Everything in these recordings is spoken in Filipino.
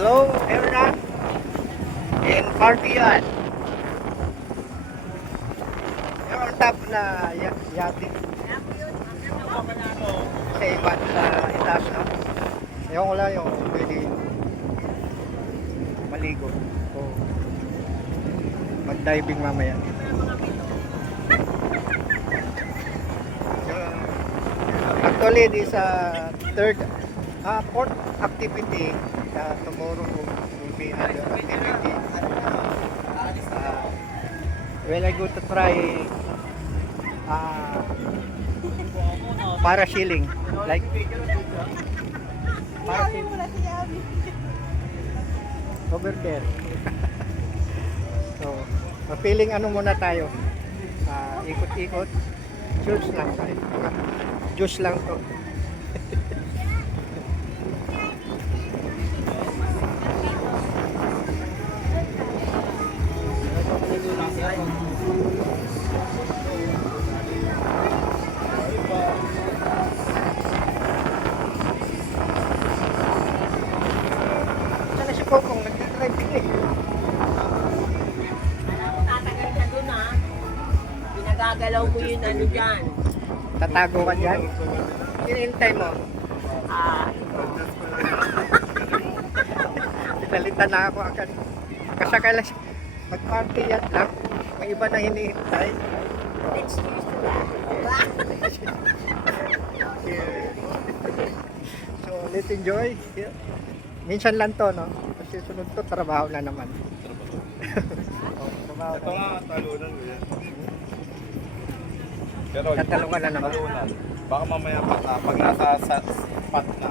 Hello, everyone. In Cartier. You're on top na yati. Sa ibang itaas na. Ewan ko lang yung pwede maligo. O mag-diving mamaya. Actually, this fourth activity. Tomorrow will be another activity. Well, I go to try parasailing. Like parasailing. Over there. So, mapiling ano muna tayo. Ikot-ikot. Juice lang tayo. Juice lang to. Sana si Kokong nag-drive din eh. Tatagal ka dun pinagagalaw mo yun ano dyan. Tatago ka dyan. Hinihintay mo. Pinalitan na ako agad. Kasakala mag-party yan lang. May iba na hinihintay. Let's cheers to that. So, let's enjoy. Minsan lang to, no? Kasi sunod to, trabaho na naman. Trabaho Ito nga, talunan ko yan. Pero Tatalungan na naman. talunan. Baka mamaya pag nasa spot na.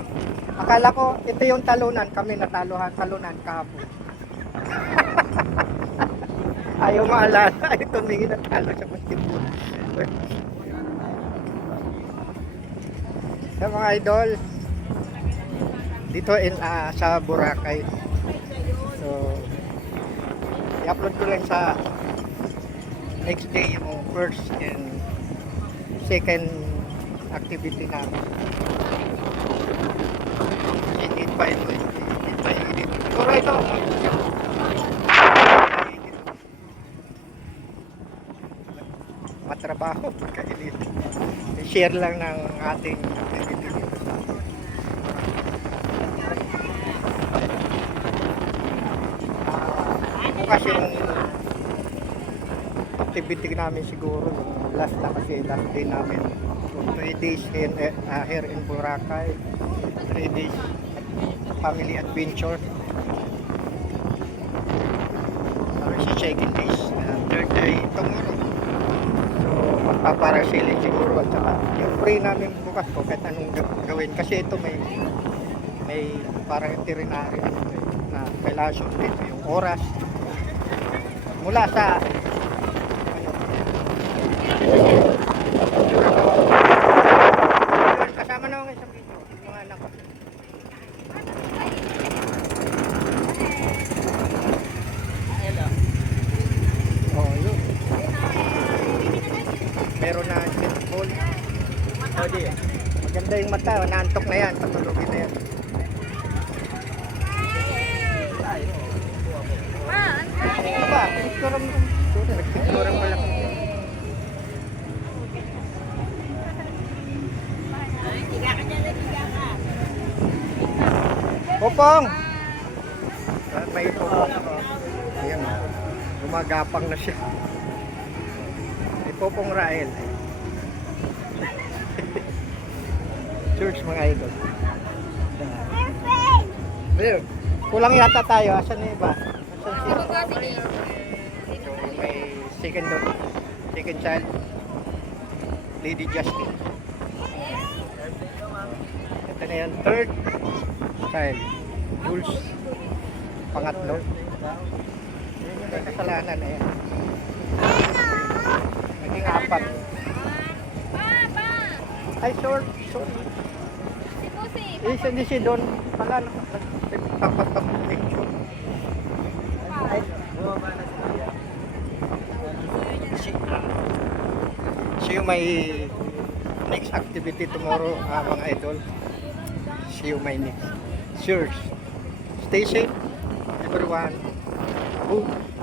Akala ko, ito yung talunan. Kami talunan kahapon. Ayaw maalala. Ayaw tumingin na talo sa basketball. Sa mga idol, dito sa Boracay. So, i-upload ko lang sa next day yung first and second activity namin. Edit pa ito. Siguro ito. Matrabaho. Pagka-edit. I-share lang ng ating activity dito sa bukas yung activity namin siguro yung last na kasi last day namin. So 3 days here in Boracay, 3 days family adventure. Ano si second days, third day tomorrow. So magpaparasailing siguro at saka yung free namin bukas ko kahit anong gawin kasi ito may parang itinerary na kailangan sundin yung oras mula sa kasama na ako isang video yung mga anak ko. Oh, yun. Meron na basketball. Maganda yung mata, naantok na yan, patulogin na yan. Ano ba? Nagpicturan mo lang. Tiga ka dyan, tiga ka. Popong! May popong. Ayan, gumagapang na siya. May popong Rael. Church mga idol. Ayun. Kulang yata tayo. Asan na iba? Asan siya? So, may second child. Lady Justin. Ito na yan. Third child. Jules. Pangatlo. Yun yung may kasalanan. Ayan. Naging apat. Ay, short. Hindi si Don. Pala, nagpapapapicture. Ay, so yung may next activity tomorrow, mga idol. See you my next. Cheers. Stay safe, everyone. Boom.